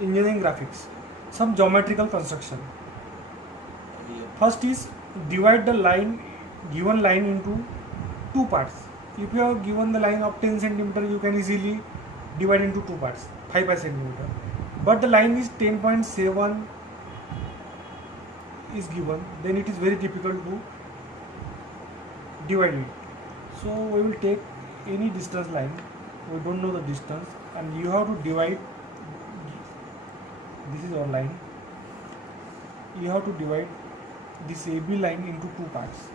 engineering graphics, some geometrical construction. First is divide the given line into two parts. If you are given the line of 10 centimeter, you can easily divide into two parts, 5 centimeter. But the line is 10.7 is given, then it is very difficult to divide it. So we will take any distance line, we don't know the distance, and you have to divide. This is our line. You have to divide this AB line into two parts.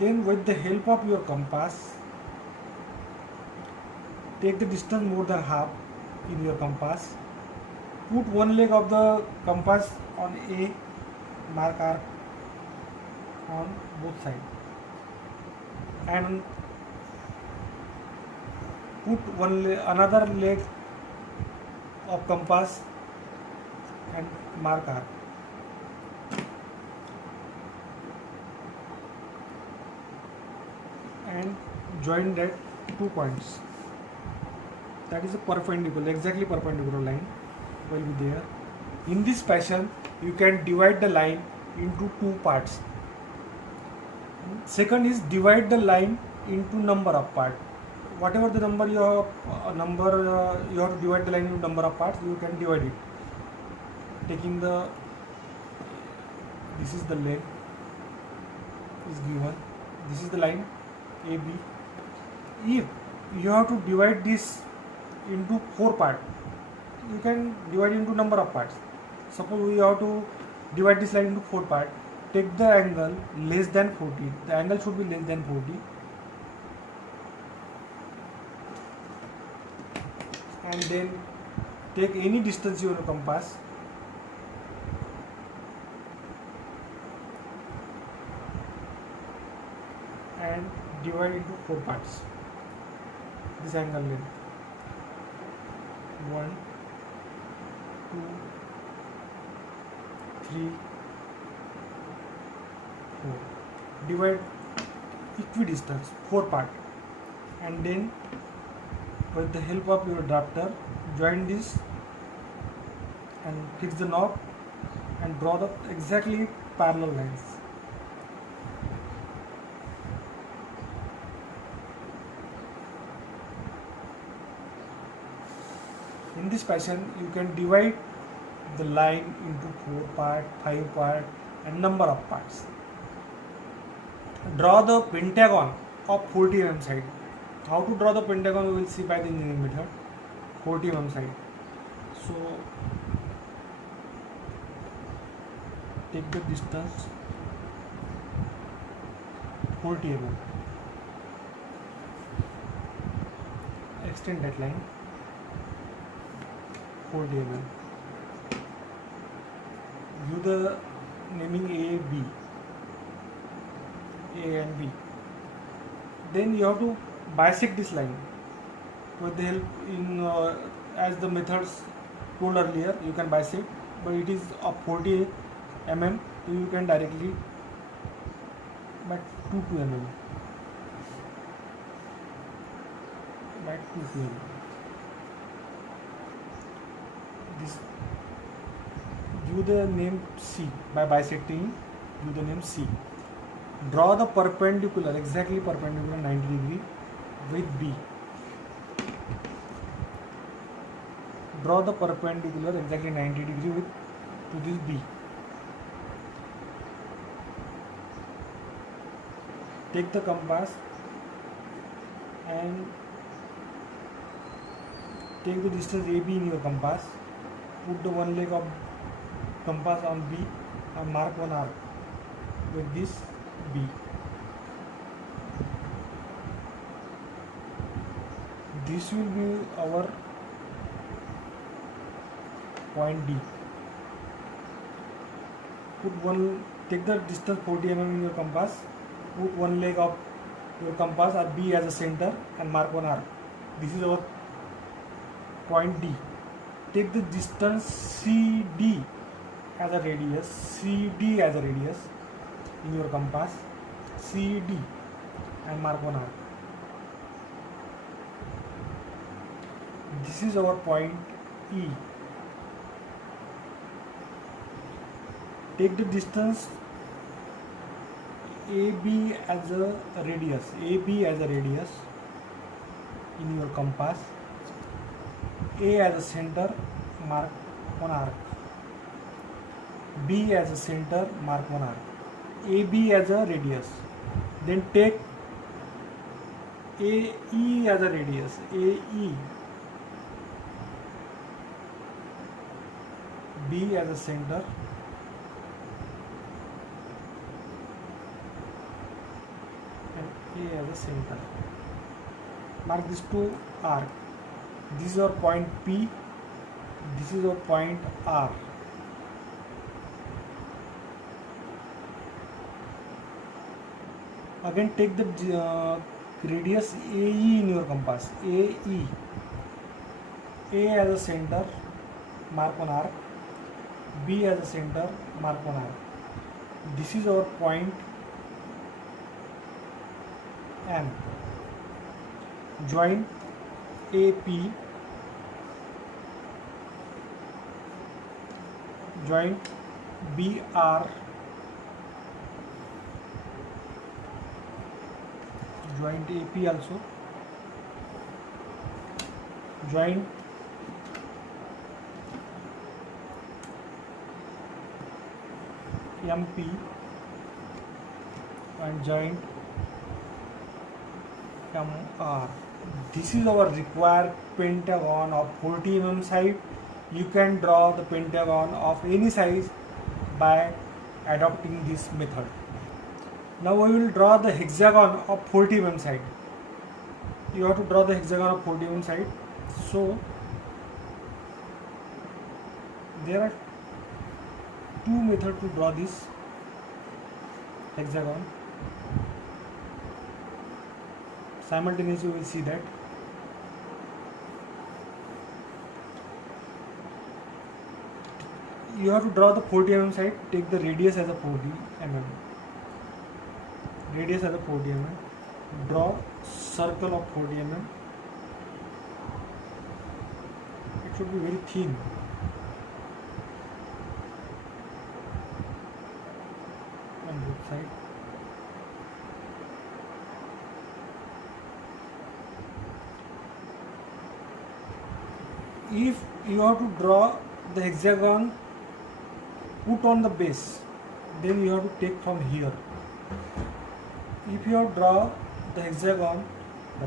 Then with the help of your compass, take the distance more than half in your compass. Put one leg of the compass on A, mark R on both sides, and put another leg of compass and mark R. And join that 2 points. That is a perpendicular, exactly perpendicular line will be there. In this fashion, you can divide the line into two parts. Second is divide the line into number of parts. Whatever the number you have, you have to divide the line into number of parts. You can divide it. Taking this is the length is given. This is the line AB. If you have to divide this into 4 parts, you can divide into number of parts. Suppose we have to divide this line into 4 parts. Take the angle less than 40. The angle should be less than 40. And then take any distance you compass. And divide into 4 parts. This angle length 1, 2, 3, 4. Divide equidistance 4 part, and then with the help of your drafter, join this and fix the knob and draw the exactly parallel lines. In this fashion, you can divide the line into 4 parts, 5 parts, and number of parts. Draw the pentagon of 40 mm side. How to draw the pentagon we will see by the engineering method. 40 mm side. So take the distance 40 mm. Extend that line 40 mm. Give the naming A, B, A and B. Then you have to bisect this line with the help as the methods told earlier. You can bisect, but it is of 40 mm, so you can directly by 2 mm. By 2 mm. This give the name C by bisecting. Give the name C. Draw the perpendicular, exactly perpendicular 90 degree with B. Draw the perpendicular exactly 90 degree with to this B. Take the compass and take the distance AB in your compass. Put the one leg of compass on B and mark one arc with this B. This will be our point D. Take the distance 40 mm in your compass. Put one leg of your compass or B as a center and mark one arc. This is our point D. Take the distance CD as a radius, CD as a radius in your compass, CD, and mark one arc. This is our point E. take the distance AB as a radius, AB as a radius in your compass, A as a center, mark one arc, B as a center, mark one arc, AB as a radius. Then take AE as a radius, AE, B as a center, and A as a center. Mark these two arcs. This is your point P, this is your point R. Again take the radius AE in your compass, AE, A as a center, mark one arc, B as a center, mark one arc. This is our point M. Join AP, join BR, joint AP also, join MP and joint MR. This is our required pentagon of 40 mm side. You can draw the pentagon of any size by adopting this method. Now we will draw the hexagon of 40 mm side. You have to draw the hexagon of 40 mm side. So there are two methods to draw this hexagon. Simultaneously we will see that. You have to draw the 40 mm side. Take the radius as a 40 mm. Radius as a 40 mm. Draw circle of 40 mm. It should be very thin. On both sides. If you have to draw the hexagon put on the base, then you have to take from here. If you have to draw the hexagon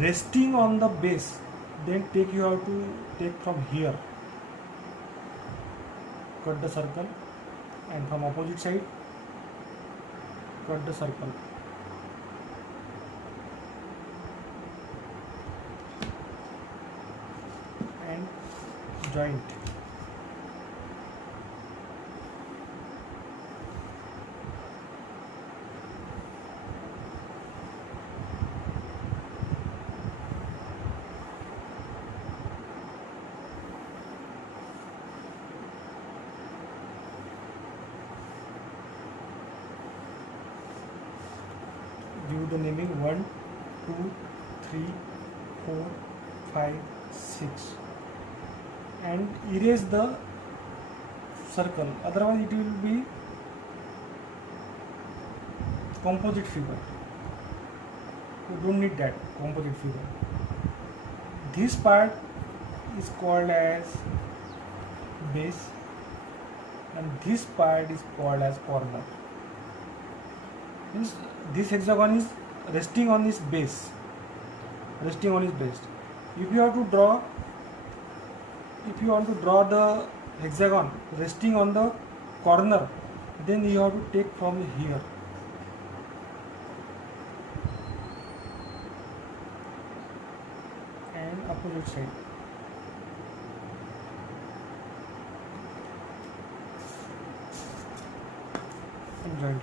resting on the base, then you have to take from here. Cut the circle, and from opposite side cut the circle. And joint. Give the naming 1, 2, 3, 4, 5, 6 and erase the circle, otherwise it will be composite figure. You don't need that composite figure. This part is called as base and this part is called as corner. Means this hexagon is resting on its base. Resting on its base. If you want to draw the hexagon resting on the corner, then you have to take from here. And opposite side. And join it.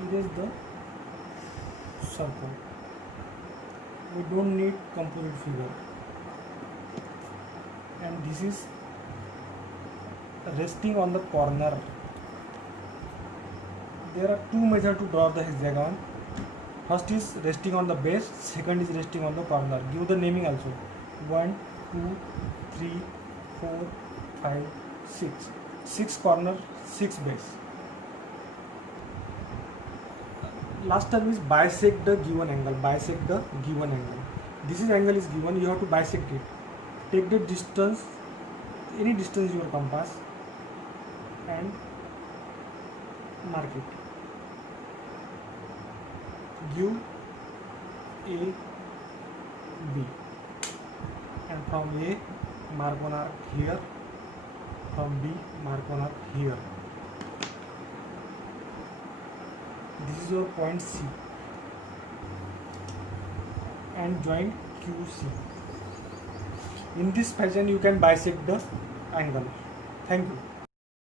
Erase the circle. We don't need composite figure. and this is resting on the corner. There are two methods to draw the hexagon. First is resting on the base, second is resting on the corner. Give the naming also. 1, 2, 3, 4, 5, 6. 6 corner, 6 base. Last term is bisect the given angle. Bisect the given angle. This is angle is given, you have to bisect it. Take the distance, any distance your compass, and mark it. Give A, B, and from A mark one arc here, from B mark one arc here. This is your point C, and join QC. In this fashion you can bisect the angle. Thank you.